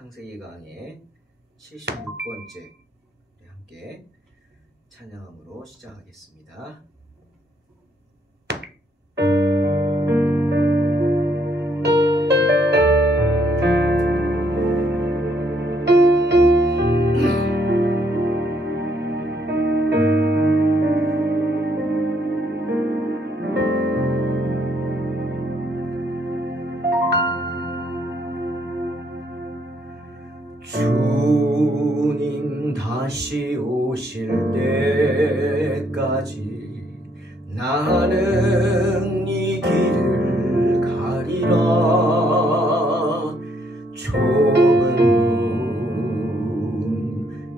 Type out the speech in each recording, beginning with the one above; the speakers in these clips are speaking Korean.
창세기 강의 76번째 함께 찬양함으로 시작하겠습니다. 주님 다시 오실 때까지 나는 이 길을 가리라.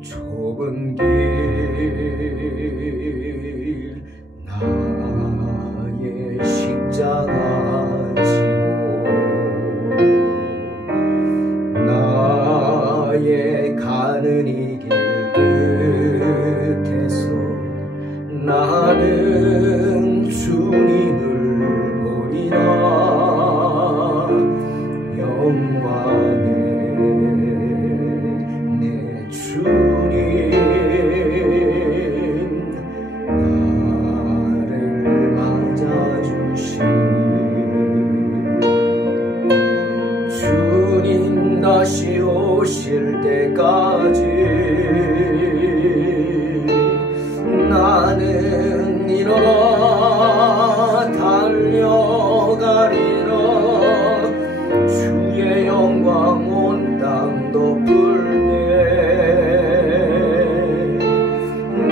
좁은 길 나의 십자가 지고 나의 가는 이 길 끝에서 나는 주님을 보리라. 영광의 내 주님 나를 맞아주신 주님 다시 오실 때까지 나는 일어나 달려가리라. 주의 영광 온 땅 덮을 때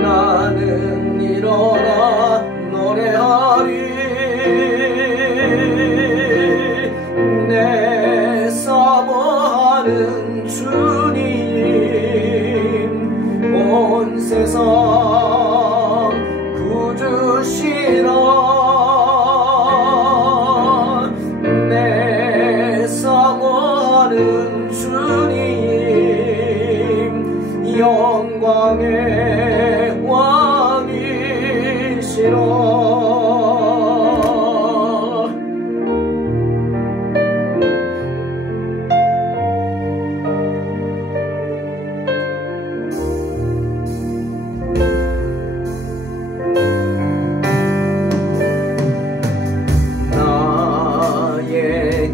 나는 일어나 노래하리. 내 사모하는 주님 온 세상 구주시라. 내 사모하는 주님 영광의 왕이시라.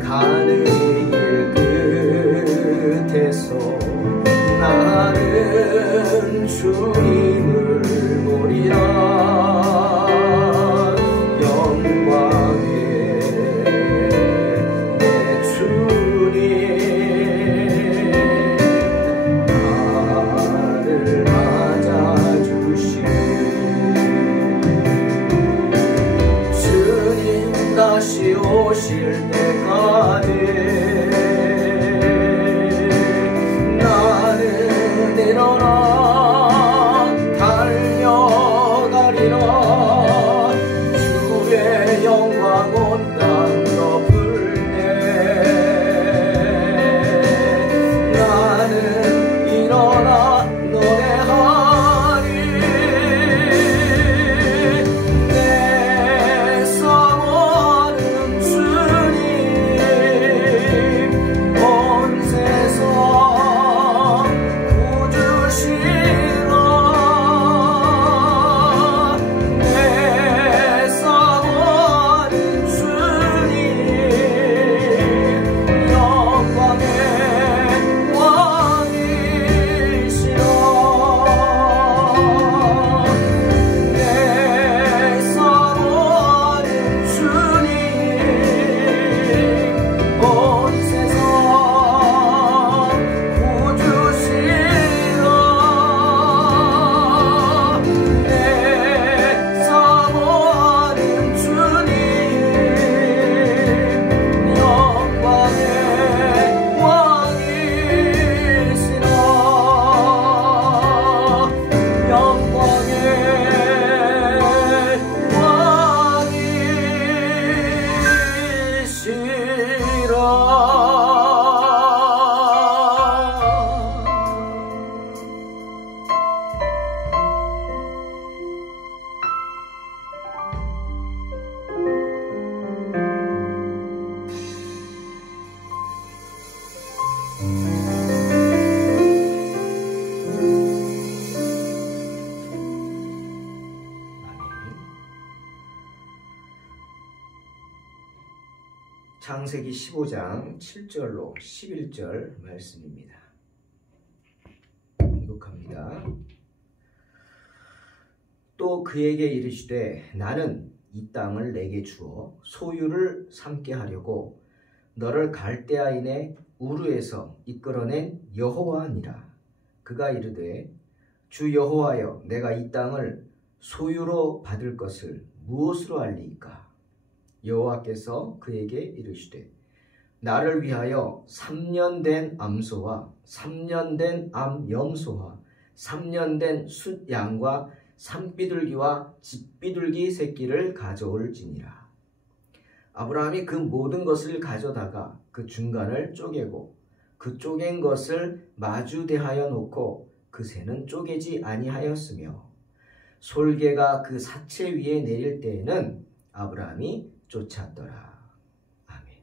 가는 길 끝에서 나는 주님을 보리라. 영광의 내 주님 나를 맞아주신 주님 다시 오실 때까지 나는 일어나 달려가리라. 주의 영광 온 땅 덮을 때 나는 일어나 노래하리. 내 사모하는 주님 창세기 15장 7절로 11절 말씀입니다. 봉독합니다. 또 그에게 이르시되 나는 이 땅을 내게 주어 소유를 삼게 하려고 너를 갈대아인의 우르에서 이끌어낸 여호와니라. 그가 이르되 주 여호와여 내가 이 땅을 소유로 받을 것을 무엇으로 알리이까? 여호와께서 그에게 이르시되 나를 위하여 3년 된 암소와 3년 된 암염소와 3년 된 숫양과 산비둘기와 집비둘기 새끼를 가져올지니라. 아브라함이 그 모든 것을 가져다가 그 중간을 쪼개고 그 쪼갠 것을 마주 대하여 놓고 그 새는 쪼개지 아니하였으며 솔개가 그 사체 위에 내릴 때에는 아브라함이 쫓았더라. 아멘.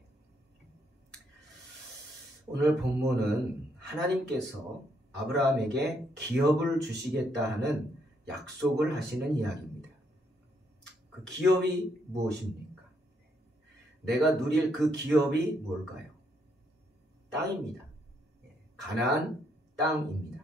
오늘 본문은 하나님께서 아브라함에게 기업을 주시겠다 하는 약속을 하시는 이야기입니다. 그 기업이 무엇입니까? 내가 누릴 그 기업이 뭘까요? 땅입니다. 가나안 땅입니다.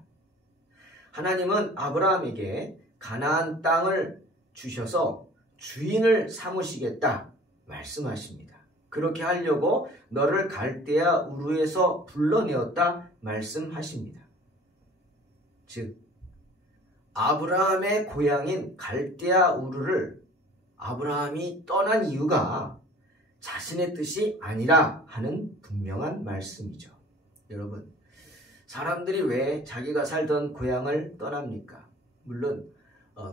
하나님은 아브라함에게 가나안 땅을 주셔서 주인을 삼으시겠다 말씀하십니다. 그렇게 하려고 너를 갈대아 우르에서 불러내었다 말씀하십니다. 즉 아브라함의 고향인 갈대아 우르를 아브라함이 떠난 이유가 자신의 뜻이 아니라 하는 분명한 말씀이죠. 여러분, 사람들이 왜 자기가 살던 고향을 떠납니까? 물론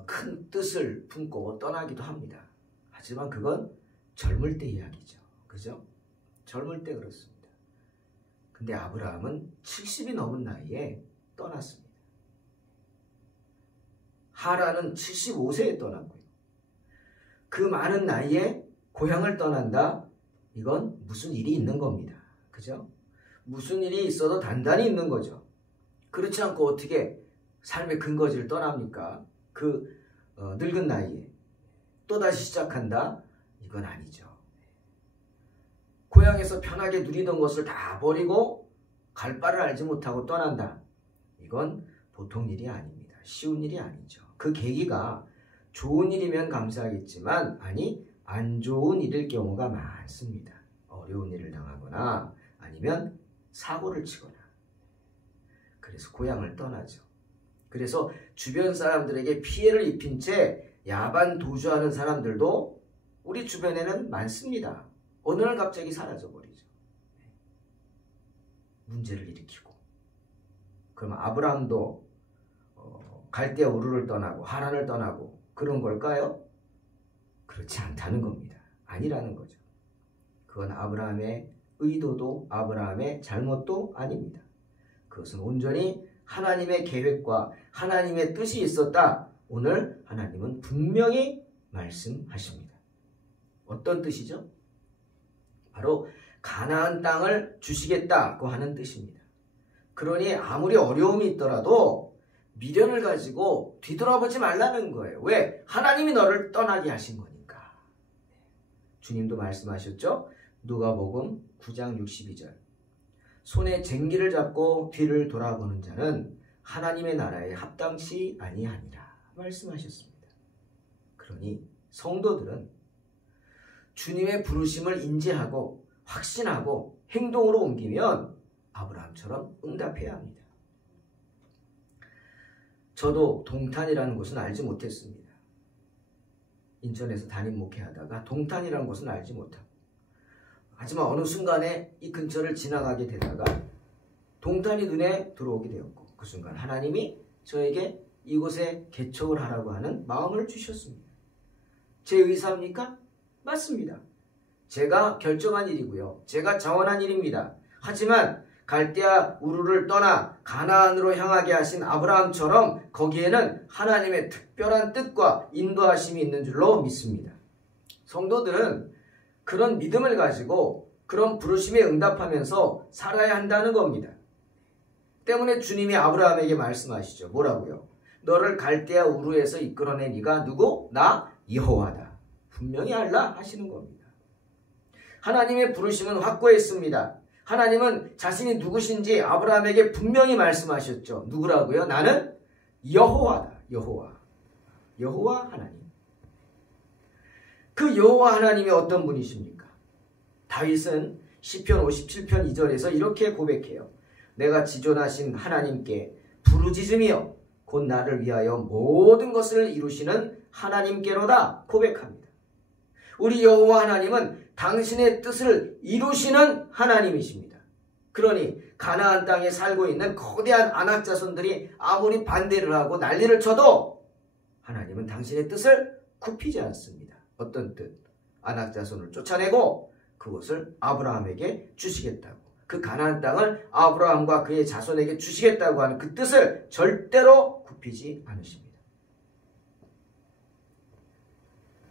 큰 뜻을 품고 떠나기도 합니다. 하지만 그건 젊을 때 이야기죠. 그죠? 젊을 때 그렇습니다. 근데 아브라함은 70이 넘은 나이에 떠났습니다. 하란은 75세에 떠났고요. 그 많은 나이에 고향을 떠난다? 이건 무슨 일이 있는 겁니다. 그죠? 무슨 일이 있어도 단단히 있는 거죠. 그렇지 않고 어떻게 삶의 근거지를 떠납니까? 그 늙은 나이에 또다시 시작한다? 이건 아니죠. 고향에서 편하게 누리던 것을 다 버리고 갈 바를 알지 못하고 떠난다. 이건 보통 일이 아닙니다. 쉬운 일이 아니죠. 그 계기가 좋은 일이면 감사하겠지만 안 좋은 일일 경우가 많습니다. 어려운 일을 당하거나 아니면 사고를 치거나. 그래서 고향을 떠나죠. 그래서 주변 사람들에게 피해를 입힌 채 야반 도주하는 사람들도 우리 주변에는 많습니다. 어느 날 갑자기 사라져버리죠. 문제를 일으키고. 그럼 아브라함도 갈대아 우르를 떠나고 하란을 떠나고 그런 걸까요? 그렇지 않다는 겁니다. 아니라는 거죠. 그건 아브라함의 의도도 아브라함의 잘못도 아닙니다. 그것은 온전히 하나님의 계획과 하나님의 뜻이 있었다. 오늘 하나님은 분명히 말씀하십니다. 어떤 뜻이죠? 바로 가나안 땅을 주시겠다고 하는 뜻입니다. 그러니 아무리 어려움이 있더라도 미련을 가지고 뒤돌아보지 말라는 거예요. 왜? 하나님이 너를 떠나게 하신 거니까. 주님도 말씀하셨죠? 누가복음 9장 62절. 손에 쟁기를 잡고 뒤를 돌아보는 자는 하나님의 나라에 합당치 아니하니라 말씀하셨습니다. 그러니 성도들은 주님의 부르심을 인지하고 확신하고 행동으로 옮기면 아브라함처럼 응답해야 합니다. 저도 동탄이라는 곳은 알지 못했습니다. 인천에서 담임 목회하다가 동탄이라는 곳은 알지 못하고 하지만 어느 순간에 이 근처를 지나가게 되다가 동탄이 눈에 들어오게 되었고 그 순간 하나님이 저에게 이곳에 개척을 하라고 하는 마음을 주셨습니다. 제 의사입니까? 맞습니다. 제가 결정한 일이고요. 제가 자원한 일입니다. 하지만 갈대아 우르를 떠나 가나안으로 향하게 하신 아브라함처럼 거기에는 하나님의 특별한 뜻과 인도하심이 있는 줄로 믿습니다. 성도들은 그런 믿음을 가지고 그런 부르심에 응답하면서 살아야 한다는 겁니다. 때문에 주님이 아브라함에게 말씀하시죠. 뭐라고요? 너를 갈대아 우르에서 이끌어낸 이가 누구? 나 여호와다. 분명히 알라 하시는 겁니다. 하나님의 부르심은 확고했습니다. 하나님은 자신이 누구신지 아브라함에게 분명히 말씀하셨죠. 누구라고요? 나는 여호와다. 여호와 하나님. 그 여호와 하나님이 어떤 분이십니까? 다윗은 시편 57편 2절에서 이렇게 고백해요. 내가 지존하신 하나님께 부르짖으며 곧 나를 위하여 모든 것을 이루시는 하나님께로다 고백합니다. 우리 여호와 하나님은 당신의 뜻을 이루시는 하나님이십니다. 그러니 가나안 땅에 살고 있는 거대한 아낙 자손들이 아무리 반대를 하고 난리를 쳐도 하나님은 당신의 뜻을 굽히지 않습니다. 어떤 뜻? 아낙 자손을 쫓아내고 그것을 아브라함에게 주시겠다고, 그 가나안 땅을 아브라함과 그의 자손에게 주시겠다고 하는 그 뜻을 절대로 굽히지 않으십니다.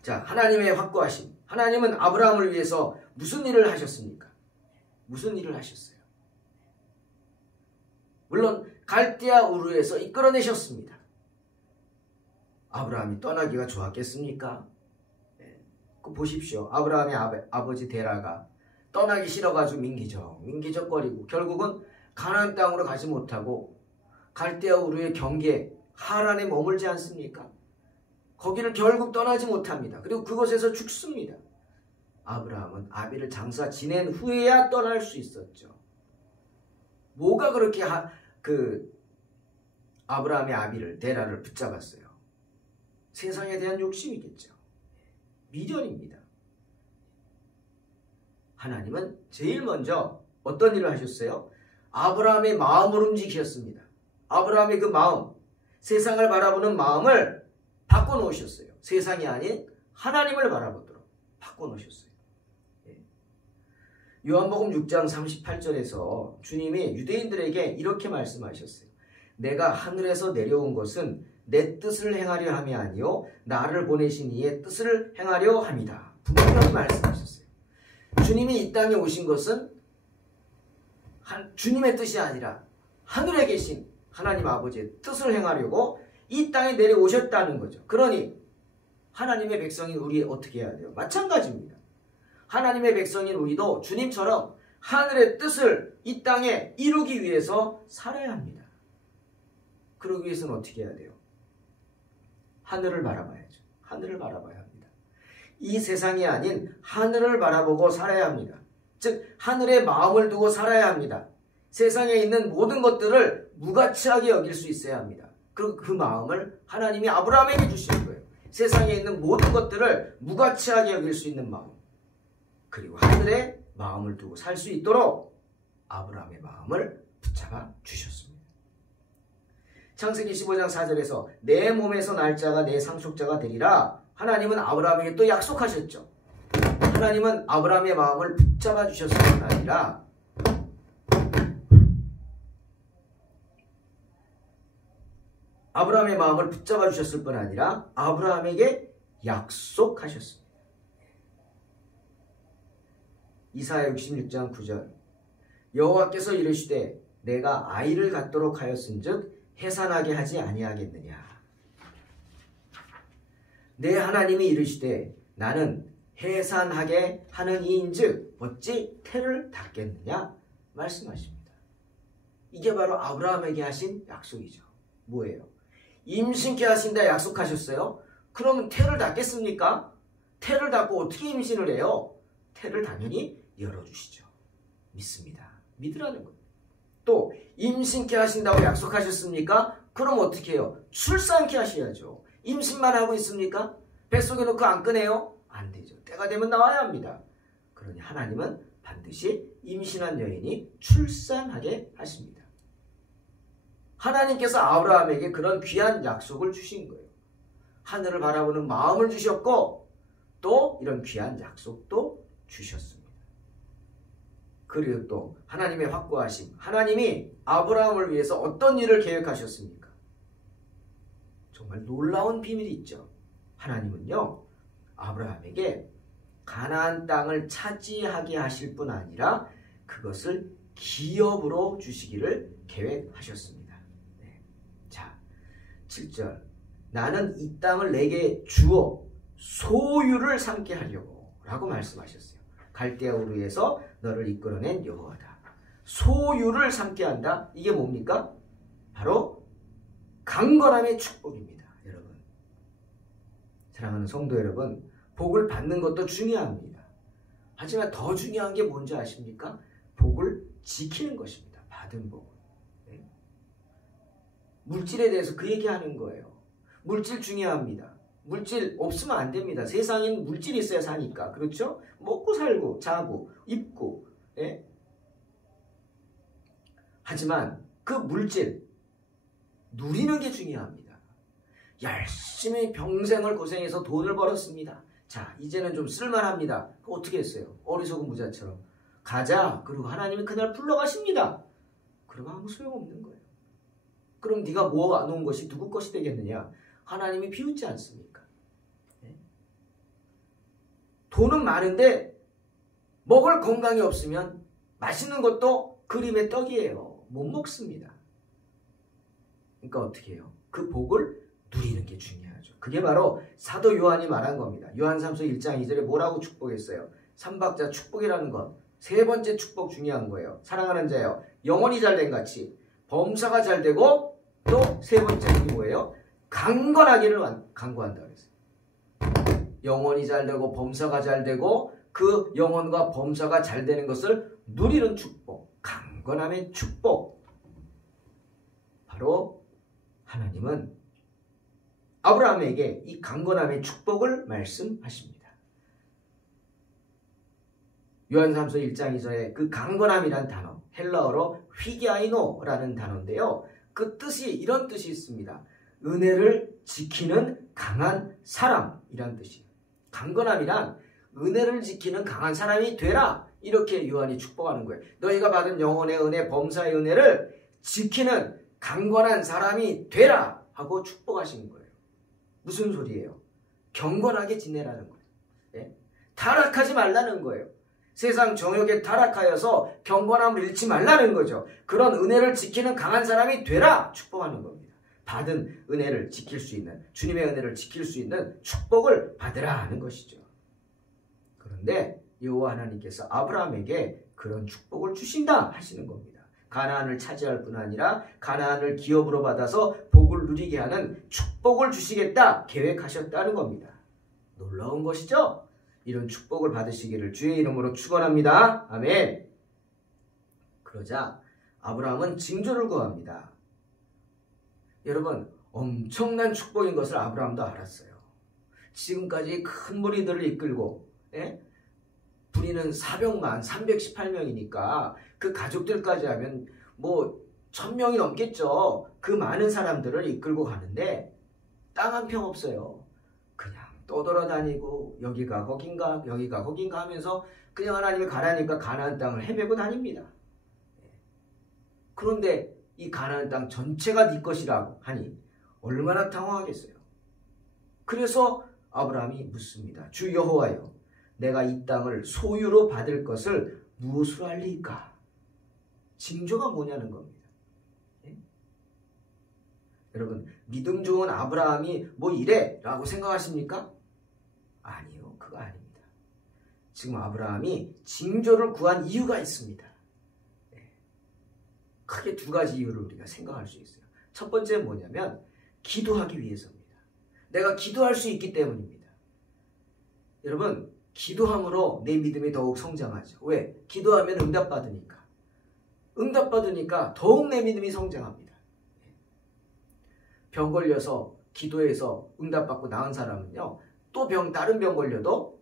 자, 하나님의 확고하심. 하나님은 아브라함을 위해서 무슨 일을 하셨습니까? 무슨 일을 하셨어요? 물론 갈대아 우르에서 이끌어내셨습니다. 아브라함이 떠나기가 좋았겠습니까? 그 보십시오. 아브라함의 아버지 데라가 떠나기 싫어가지고 민기적거리고 결국은 가나안 땅으로 가지 못하고 갈대아 우르의 경계 하란에 머물지 않습니까? 거기를 결국 떠나지 못합니다. 그리고 그곳에서 죽습니다. 아브라함은 아비를 장사 지낸 후에야 떠날 수 있었죠. 뭐가 그렇게 아브라함의 아비를 데라를 붙잡았어요? 세상에 대한 욕심이겠죠. 미련입니다. 하나님은 제일 먼저 어떤 일을 하셨어요? 아브라함의 마음을 움직이셨습니다. 아브라함의 그 마음, 세상을 바라보는 마음을 바꿔놓으셨어요. 세상이 아닌 하나님을 바라보도록 바꿔놓으셨어요. 요한복음 6장 38절에서 주님이 유대인들에게 이렇게 말씀하셨어요. 내가 하늘에서 내려온 것은 내 뜻을 행하려 함이 아니요 나를 보내신 이의 뜻을 행하려 함이다. 분명히 말씀하셨어요. 주님이 이 땅에 오신 것은 주님의 뜻이 아니라 하늘에 계신 하나님 아버지의 뜻을 행하려고 이 땅에 내려오셨다는 거죠. 그러니 하나님의 백성인 우리 어떻게 해야 돼요? 마찬가지입니다. 하나님의 백성인 우리도 주님처럼 하늘의 뜻을 이 땅에 이루기 위해서 살아야 합니다. 그러기 위해서는 어떻게 해야 돼요? 하늘을 바라봐야죠. 하늘을 바라봐야 합니다. 이 세상이 아닌 하늘을 바라보고 살아야 합니다. 즉 하늘에 마음을 두고 살아야 합니다. 세상에 있는 모든 것들을 무가치하게 여길 수 있어야 합니다. 그리고 그 마음을 하나님이 아브라함에게 주시는 거예요. 세상에 있는 모든 것들을 무가치하게 여길 수 있는 마음, 그리고 하늘에 마음을 두고 살 수 있도록 아브라함의 마음을 붙잡아 주셨습니다. 창세기 15장 4절에서 내 몸에서 날 자가 내 상속자가 되리라. 하나님은 아브라함에게 또 약속하셨죠. 하나님은 아브라함의 마음을 붙잡아 주셨을 뿐 아니라 아브라함에게 약속하셨습니다. 이사야 66장 9절 여호와께서 이르시되 내가 아이를 갖도록 하였은즉 해산하게 하지 아니하겠느냐. 내 하나님이 이르시되 나는 해산하게 하는 이인즉 어찌 태를 닫겠느냐 말씀하십니다. 이게 바로 아브라함에게 하신 약속이죠. 뭐예요? 임신케 하신다 약속하셨어요. 그러면 태를 닫겠습니까? 태를 닫고 어떻게 임신을 해요? 태를 당연히 열어주시죠. 믿습니다. 믿으라는 거예요. 또 임신케 하신다고 약속하셨습니까? 그럼 어떻게 해요? 출산케 하셔야죠. 임신만 하고 있습니까? 뱃속에 넣고 안 꺼내요? 안 되죠. 때가 되면 나와야 합니다. 그러니 하나님은 반드시 임신한 여인이 출산하게 하십니다. 하나님께서 아브라함에게 그런 귀한 약속을 주신 거예요. 하늘을 바라보는 마음을 주셨고 또 이런 귀한 약속도 주셨습니다. 그리고 또 하나님의 확고하심, 하나님이 아브라함을 위해서 어떤 일을 계획하셨습니까? 정말 놀라운 비밀이 있죠. 하나님은요 아브라함에게 가나안 땅을 차지하게 하실 뿐 아니라 그것을 기업으로 주시기를 계획하셨습니다. 네. 자, 7절 나는 이 땅을 내게 주어 소유를 삼게 하려고 라고 말씀하셨어요. 갈대아 우르에서 너를 이끌어낸 여호와다. 소유를 삼게 한다. 이게 뭡니까? 바로 강건함의 축복입니다. 여러분, 사랑하는 성도 여러분, 복을 받는 것도 중요합니다. 하지만 더 중요한 게 뭔지 아십니까? 복을 지키는 것입니다. 받은 복을. 네? 물질에 대해서 그 얘기하는 거예요. 물질 중요합니다. 물질 없으면 안 됩니다. 세상엔 물질이 있어야 사니까. 그렇죠? 먹고 살고 자고 입고. 예? 하지만 그 물질 누리는 게 중요합니다. 열심히 평생을 고생해서 돈을 벌었습니다. 자, 이제는 좀 쓸만합니다. 어떻게 했어요? 어리석은 부자처럼 가자. 그리고 하나님이 그날 불러가십니다. 그러면 아무 소용없는 거예요. 그럼 네가 모아놓은 것이 누구 것이 되겠느냐? 하나님이 비웃지 않습니까? 네? 돈은 많은데 먹을 건강이 없으면 맛있는 것도 그림의 떡이에요. 못 먹습니다. 그러니까 어떻게 해요? 그 복을 누리는 게 중요하죠. 그게 바로 사도 요한이 말한 겁니다. 요한삼서 1장 2절에 뭐라고 축복했어요? 삼박자 축복이라는 것. 세 번째 축복 중요한 거예요. 사랑하는 자여, 영혼이 잘된 같이 범사가 잘되고 또 세 번째 게 뭐예요? 강건하기를 간구한다 그랬어요. 영혼이 잘되고 범사가 잘되고 그 영혼과 범사가 잘되는 것을 누리는 축복, 강건함의 축복. 바로 하나님은 아브라함에게 이 강건함의 축복을 말씀하십니다. 요한삼서 1장 2절에 그 강건함이란 단어, 헬라어로 휘게아이노라는 단어인데요. 그 뜻이 이런 뜻이 있습니다. 은혜를 지키는 강한 사람이란 뜻이에요. 강건함이란 은혜를 지키는 강한 사람이 되라. 이렇게 요한이 축복하는 거예요. 너희가 받은 영혼의 은혜, 범사의 은혜를 지키는 강건한 사람이 되라 하고 축복하신 거예요. 무슨 소리예요? 경건하게 지내라는 거예요. 네? 타락하지 말라는 거예요. 세상 정욕에 타락하여서 경건함을 잃지 말라는 거죠. 그런 은혜를 지키는 강한 사람이 되라 축복하는 겁니다. 받은 은혜를 지킬 수 있는, 주님의 은혜를 지킬 수 있는 축복을 받으라 하는 것이죠. 그런데 여호와 하나님께서 아브라함에게 그런 축복을 주신다 하시는 겁니다. 가나안을 차지할 뿐 아니라 가나안을 기업으로 받아서 복을 누리게 하는 축복을 주시겠다 계획하셨다는 겁니다. 놀라운 것이죠? 이런 축복을 받으시기를 주의 이름으로 축원합니다. 아멘. 그러자 아브라함은 징조를 구합니다. 여러분, 엄청난 축복인 것을 아브라함도 알았어요. 지금까지 큰 무리들을 이끌고 부리는 사병만 318명이니까 그 가족들까지 하면 뭐 1000명이 넘겠죠. 그 많은 사람들을 이끌고 가는데 땅 한 평 없어요. 그냥 떠돌아다니고 여기가 거긴가 여기가 거긴가 하면서 그냥 하나님이 가라니까 가나안 땅을 헤매고 다닙니다. 그런데 이 가나안 땅 전체가 네 것이라고 하니 얼마나 당황하겠어요. 그래서 아브라함이 묻습니다. 주 여호와여, 내가 이 땅을 소유로 받을 것을 무엇으로 알리까? 징조가 뭐냐는 겁니다. 예? 여러분, 믿음 좋은 아브라함이 뭐 이래? 라고 생각하십니까? 아니요, 그거 아닙니다. 지금 아브라함이 징조를 구한 이유가 있습니다. 예. 크게 두 가지 이유를 우리가 생각할 수 있어요. 첫 번째는 뭐냐면 기도하기 위해서입니다. 내가 기도할 수 있기 때문입니다. 여러분, 기도함으로 내 믿음이 더욱 성장하죠. 왜? 기도하면 응답받으니까. 응답받으니까 더욱 내 믿음이 성장합니다. 병 걸려서 기도해서 응답받고 나은 사람은요, 또 다른 병 걸려도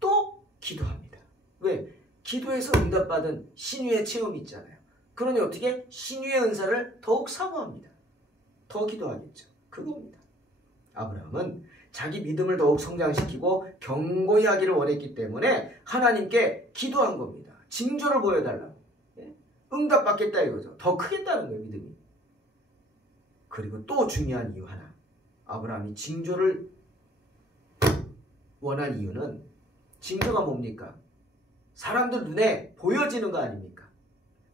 또 기도합니다. 왜? 기도해서 응답받은 신유의 체험이 있잖아요. 그러니 어떻게? 신유의 은사를 더욱 사모합니다. 더 기도하겠죠. 그겁니다. 아브라함은 자기 믿음을 더욱 성장시키고 견고히 하기를 원했기 때문에 하나님께 기도한 겁니다. 징조를 보여달라고. 응답받겠다 이거죠. 더 크겠다는 거예요, 믿음이. 그리고 또 중요한 이유 하나. 아브라함이 징조를 원한 이유는, 징조가 뭡니까? 사람들 눈에 보여지는 거 아닙니까?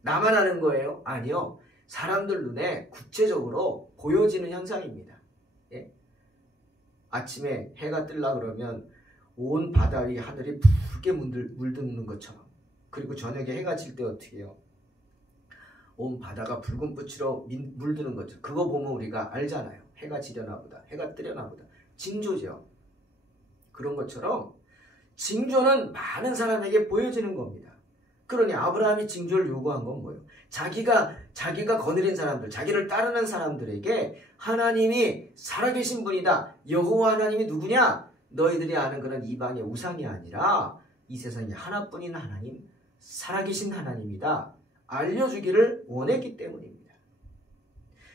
나만 아는 거예요? 아니요. 사람들 눈에 구체적으로 보여지는 현상입니다. 예? 아침에 해가 뜰라 그러면 온 바다 위 하늘이 붉게 물드는 것처럼. 그리고 저녁에 해가 질 때 어떻게 해요? 온 바다가 붉은 빛으로 물드는 거죠. 그거 보면 우리가 알잖아요. 해가 지려나 보다. 해가 뜨려나 보다. 징조죠. 그런 것처럼 징조는 많은 사람에게 보여지는 겁니다. 그러니 아브라함이 징조를 요구한 건 뭐예요? 자기가 거느린 사람들, 자기를 따르는 사람들에게 하나님이 살아계신 분이다. 여호와 하나님이 누구냐? 너희들이 아는 그런 이방의 우상이 아니라 이 세상에 하나뿐인 하나님, 살아계신 하나님이다. 알려주기를 원했기 때문입니다.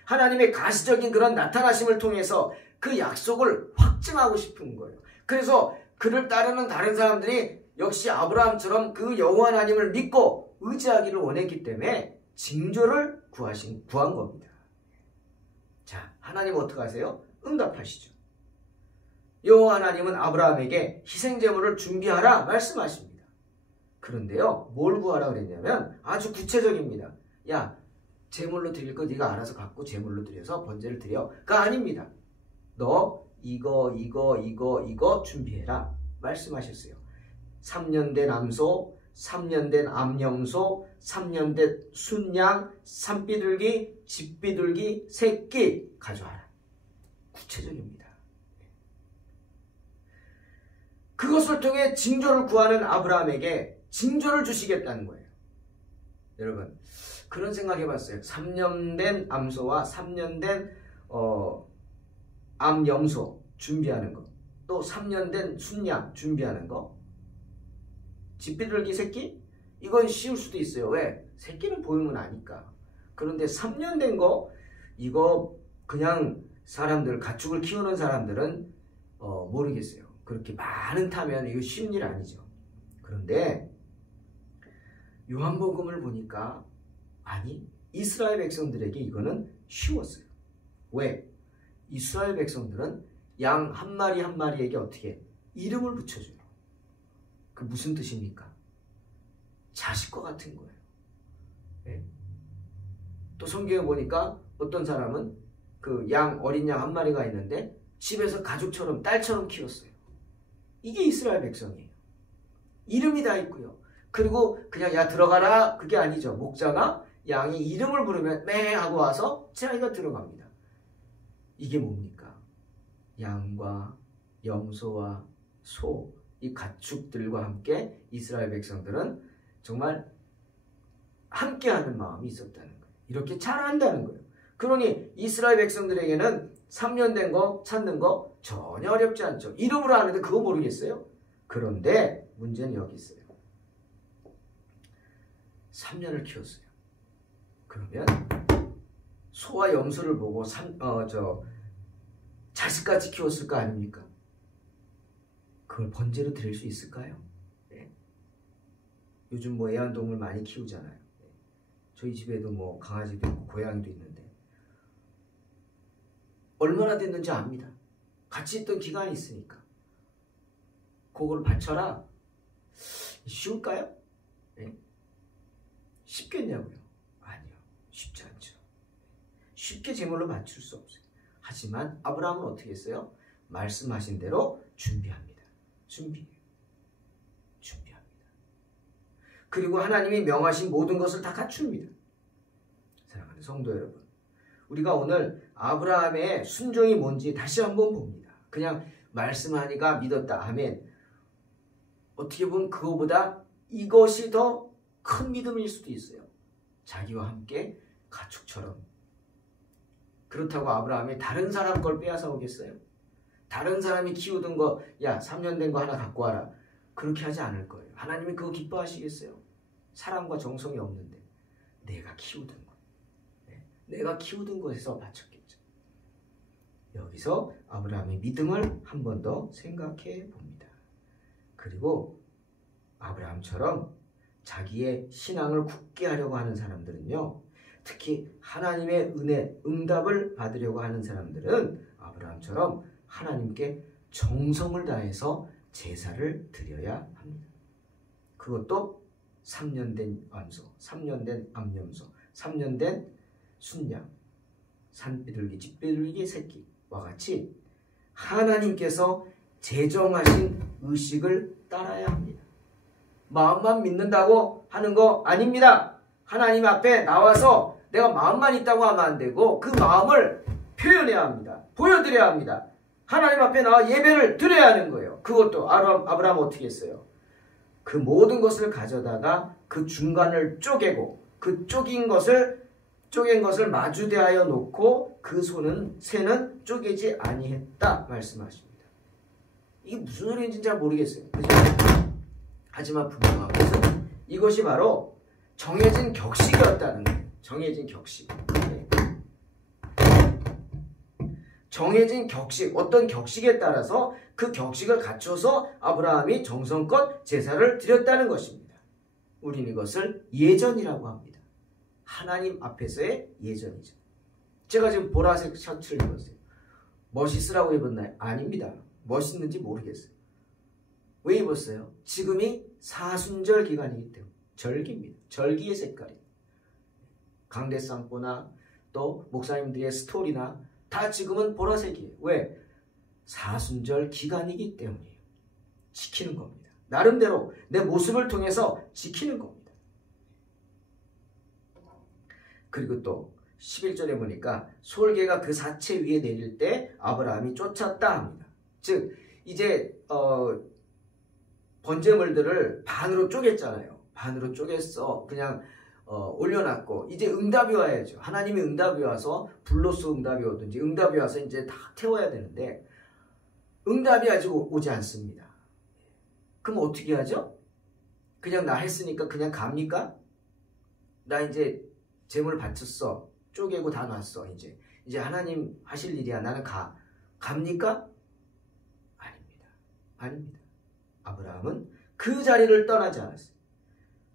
하나님의 가시적인 그런 나타나심을 통해서 그 약속을 확증하고 싶은 거예요. 그래서 그를 따르는 다른 사람들이 역시 아브라함처럼 그 여호와 하나님을 믿고 의지하기를 원했기 때문에 징조를 구한 겁니다. 자, 하나님 어떻게 하세요? 응답하시죠. 여호와 하나님은 아브라함에게 희생제물을 준비하라 말씀하십니다. 그런데요, 뭘 구하라 그랬냐면 아주 구체적입니다. 야, 제물로 드릴 거 네가 알아서 갖고 제물로 드려서 번제를 드려.가 아닙니다. 너 이거 준비해라 말씀하셨어요. 3년 된 암소, 3년 된 암염소, 3년 된 순양, 산비둘기, 집비둘기, 새끼 가져와라. 구체적입니다. 그것을 통해 징조를 구하는 아브라함에게 징조를 주시겠다는 거예요. 여러분, 그런 생각 해봤어요. 3년 된 암소와 3년 된 암염소 준비하는 거, 또 3년 된 순양 준비하는 거, 집비둘기 새끼? 이건 쉬울 수도 있어요. 왜? 새끼는 보이면 아니까. 그런데 3년 된 거, 이거 그냥 사람들, 가축을 키우는 사람들은 모르겠어요. 그렇게 많은 타면 이거 쉬운 일 아니죠. 그런데 요한복음을 보니까 아니, 이스라엘 백성들에게 이거는 쉬웠어요. 왜? 이스라엘 백성들은 양 한 마리 한 마리에게 어떻게 이름을 붙여줘요. 그 무슨 뜻입니까? 자식과 같은 거예요. 네? 또 성경에 보니까 어떤 사람은 그 어린 양 한 마리가 있는데 집에서 가족처럼 딸처럼 키웠어요. 이게 이스라엘 백성이에요. 이름이 다 있고요. 그리고 그냥 야 들어가라 그게 아니죠. 목자가 양이 이름을 부르면 매 하고 와서 자기가 들어갑니다. 이게 뭡니까? 양과 염소와 소, 이 가축들과 함께 이스라엘 백성들은 정말 함께하는 마음이 있었다는 거예요. 이렇게 잘한다는 거예요. 그러니 이스라엘 백성들에게는 3년 된 거 찾는 거 전혀 어렵지 않죠. 이름으로 아는데 그거 모르겠어요? 그런데 문제는 여기 있어요. 3년을 키웠어요. 그러면 소와 염소를 보고 자식같이 키웠을 거 아닙니까? 그걸 번제로 드릴 수 있을까요? 네. 요즘 뭐 애완동물 많이 키우잖아요. 네. 저희 집에도 뭐 강아지도 있고 고양이도 있는데 얼마나 됐는지 압니다. 같이 있던 기간이 있으니까. 그걸 바쳐라. 쉬울까요? 네. 쉽겠냐고요? 아니요. 쉽지 않죠. 쉽게 제물로 맞출 수 없어요. 하지만 아브라함은 어떻게 했어요? 말씀하신 대로 준비합니다. 준비합니다. 그리고 하나님이 명하신 모든 것을 다 갖춥니다. 사랑하는 성도 여러분, 우리가 오늘 아브라함의 순종이 뭔지 다시 한번 봅니다. 그냥 말씀하니까 믿었다. 아멘. 어떻게 보면 그거보다 이것이 더 큰 믿음일 수도 있어요. 자기와 함께 가축처럼. 그렇다고 아브라함이 다른 사람 걸 빼앗아 오겠어요? 다른 사람이 키우던 거, 야 3년 된 거 하나 갖고 와라. 그렇게 하지 않을 거예요. 하나님이 그거 기뻐하시겠어요? 사랑과 정성이 없는데 내가 키우던 거, 내가 키우던 것에서 바쳤겠죠. 여기서 아브라함의 믿음을 한 번 더 생각해 봅니다. 그리고 아브라함처럼 자기의 신앙을 굳게 하려고 하는 사람들은요, 특히 하나님의 은혜, 응답을 받으려고 하는 사람들은 아브라함처럼 하나님께 정성을 다해서 제사를 드려야 합니다. 그것도 3년 된 암소, 3년 된 암염소, 3년 된 순양, 산비둘기, 집비둘기 새끼와 같이 하나님께서 제정하신 의식을 따라야 합니다. 마음만 믿는다고 하는 거 아닙니다. 하나님 앞에 나와서 내가 마음만 있다고 하면 안 되고 그 마음을 표현해야 합니다. 보여드려야 합니다. 하나님 앞에 나와 예배를 드려야 하는 거예요. 그것도 아브라함 어떻게 했어요? 그 모든 것을 가져다가 그 중간을 쪼개고 그 쪼갠 것을 마주대하여 놓고 그 새는 쪼개지 아니했다 말씀하십니다. 이게 무슨 소리인지 잘 모르겠어요. 그죠? 하지만 분명한 것은 이것이 바로 정해진 격식이었다는 거예요. 정해진 격식. 네. 정해진 격식, 어떤 격식에 따라서 그 격식을 갖춰서 아브라함이 정성껏 제사를 드렸다는 것입니다. 우리는 이것을 예전이라고 합니다. 하나님 앞에서의 예전이죠. 제가 지금 보라색 셔츠를 입었어요. 멋있으라고 입었나요? 아닙니다. 멋있는지 모르겠어요. 왜 입었어요? 지금이 사순절 기간이기 때문에 절기입니다. 절기의 색깔이. 강대상포나 또 목사님들의 스토리나 다 지금은 보라색이에요. 왜? 사순절 기간이기 때문이에요. 지키는 겁니다. 나름대로 내 모습을 통해서 지키는 겁니다. 그리고 또 11절에 보니까 솔개가 그 사체 위에 내릴 때 아브라함이 쫓았다 합니다. 즉 이제 번제물들을 반으로 쪼갰잖아요. 반으로 쪼갰어. 그냥 올려놨고 이제 응답이 와야죠. 하나님이 응답이 와서 불로서 응답이 오든지 응답이 와서 이제 다 태워야 되는데 응답이 아직 오지 않습니다. 그럼 어떻게 하죠? 그냥 나 했으니까 그냥 갑니까? 나 이제 제물 바쳤어. 쪼개고 다 놨어. 이제 하나님 하실 일이야. 나는 갑니까? 아닙니다. 아닙니다. 아브라함은 그 자리를 떠나지 않았어요.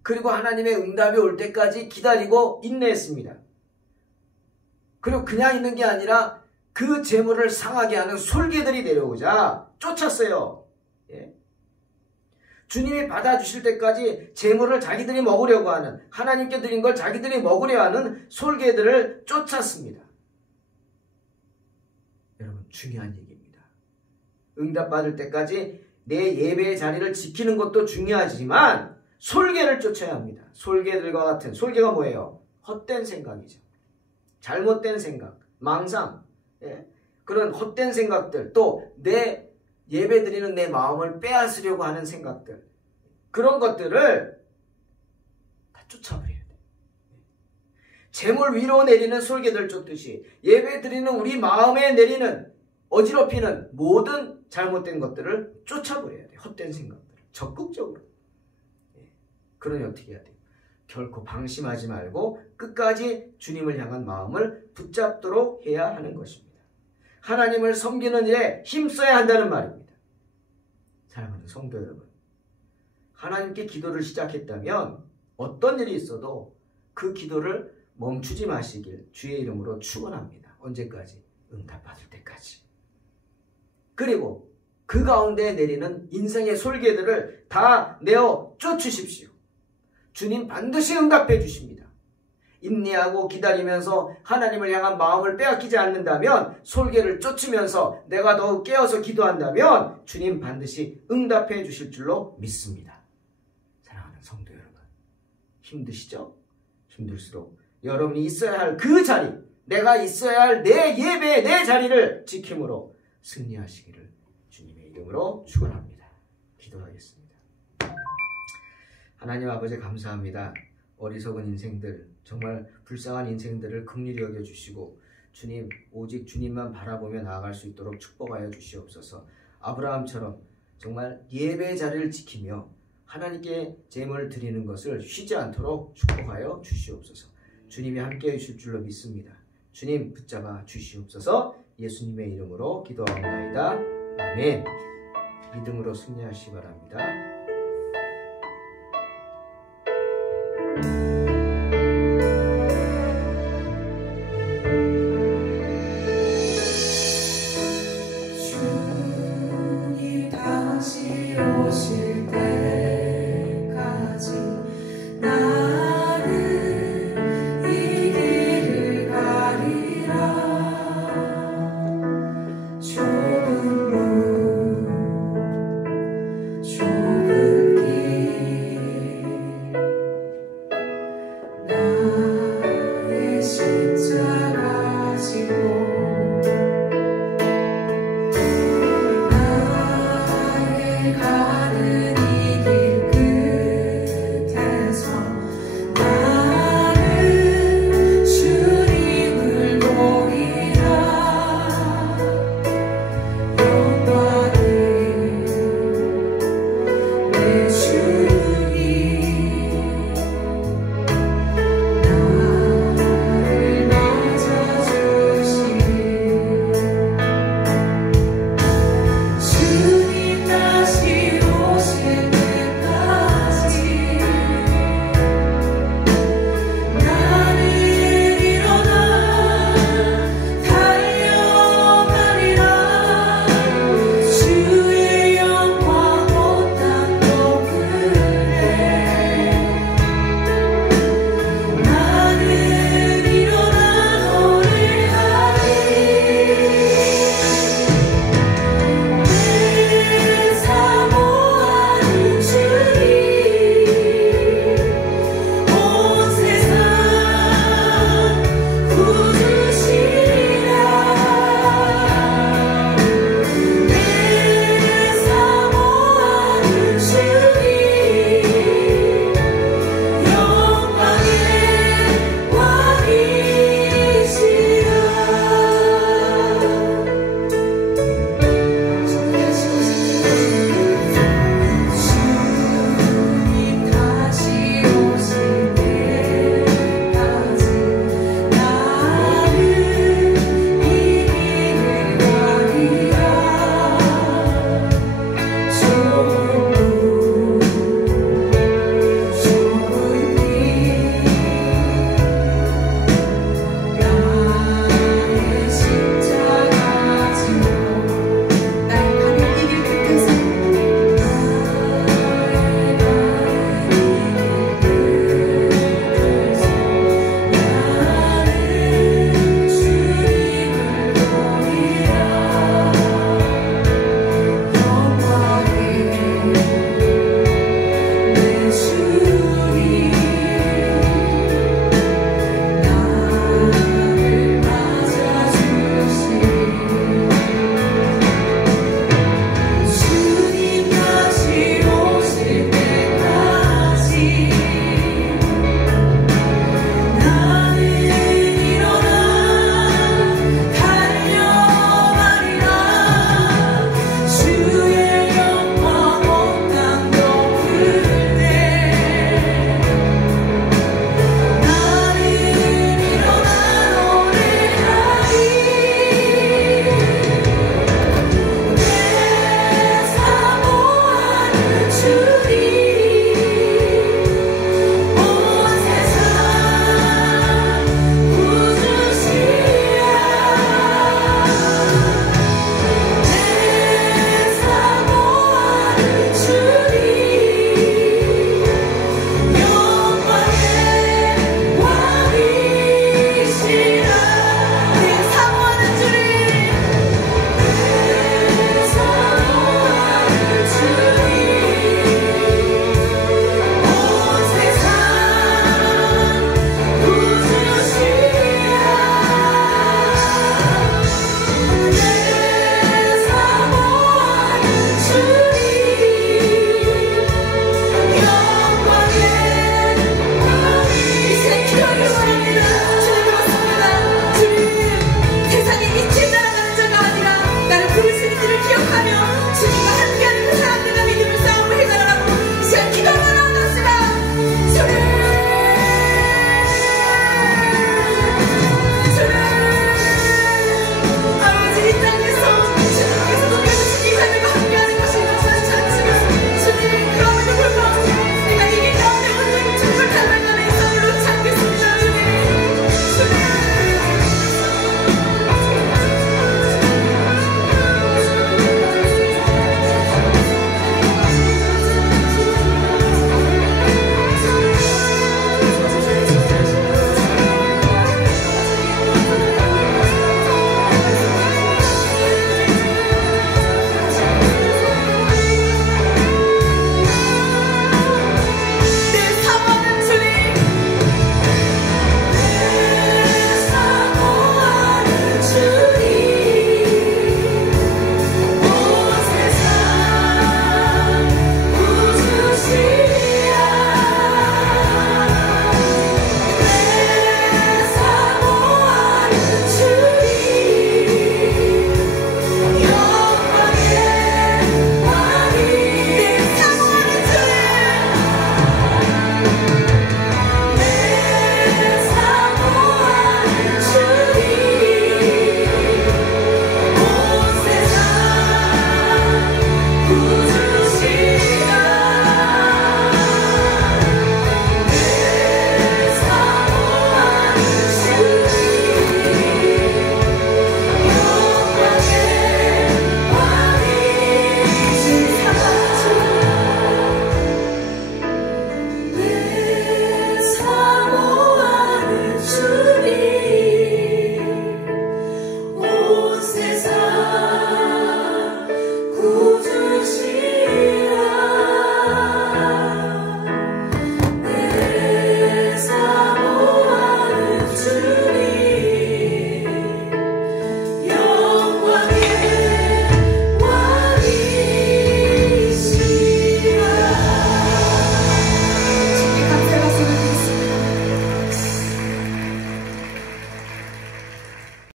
그리고 하나님의 응답이 올 때까지 기다리고 인내했습니다. 그리고 그냥 있는 게 아니라 그 제물을 상하게 하는 솔개들이 내려오자 쫓았어요. 예? 주님이 받아주실 때까지 제물을 자기들이 먹으려고 하는, 하나님께 드린 걸 자기들이 먹으려 하는 솔개들을 쫓았습니다. 여러분, 중요한 얘기입니다. 응답받을 때까지 내 예배의 자리를 지키는 것도 중요하지만 솔개를 쫓아야 합니다. 솔개들과 같은, 솔개가 뭐예요? 헛된 생각이죠. 잘못된 생각, 망상, 예? 그런 헛된 생각들, 또 내 예배 드리는 내 마음을 빼앗으려고 하는 생각들, 그런 것들을 다 쫓아버려야 돼. 재물 위로 내리는 솔개들 쫓듯이 예배 드리는 우리 마음에 내리는, 어지럽히는 모든 잘못된 것들을 쫓아버려야 돼. 헛된 생각들, 적극적으로. 그러니 어떻게 해야 돼요? 결코 방심하지 말고 끝까지 주님을 향한 마음을 붙잡도록 해야 하는 것입니다. 하나님을 섬기는 일에 힘써야 한다는 말입니다. 사랑하는 성도 여러분, 하나님께 기도를 시작했다면 어떤 일이 있어도 그 기도를 멈추지 마시길 주의 이름으로 축원합니다. 언제까지? 응답받을 때까지. 그리고 그 가운데 내리는 인생의 솔개들을 다 내어 쫓으십시오. 주님 반드시 응답해 주십니다. 인내하고 기다리면서 하나님을 향한 마음을 빼앗기지 않는다면, 솔개를 쫓으면서 내가 더욱 깨어서 기도한다면 주님 반드시 응답해 주실 줄로 믿습니다. 사랑하는 성도 여러분, 힘드시죠? 힘들수록 여러분이 있어야 할 그 자리, 내가 있어야 할 내 예배, 내 자리를 지킴으로 승리하시기를 주님의 이름으로 축원합니다. 기도하겠습니다. 하나님 아버지, 감사합니다. 어리석은 인생들, 정말 불쌍한 인생들을 긍휼히 여겨주시고 주님, 오직 주님만 바라보며 나아갈 수 있도록 축복하여 주시옵소서. 아브라함처럼 정말 예배의 자리를 지키며 하나님께 제물을 드리는 것을 쉬지 않도록 축복하여 주시옵소서. 주님이 함께해 주실 줄로 믿습니다. 주님 붙잡아 주시옵소서. 예수님의 이름으로 기도하옵나이다. 아멘. 믿음으로 승리하시기 바랍니다.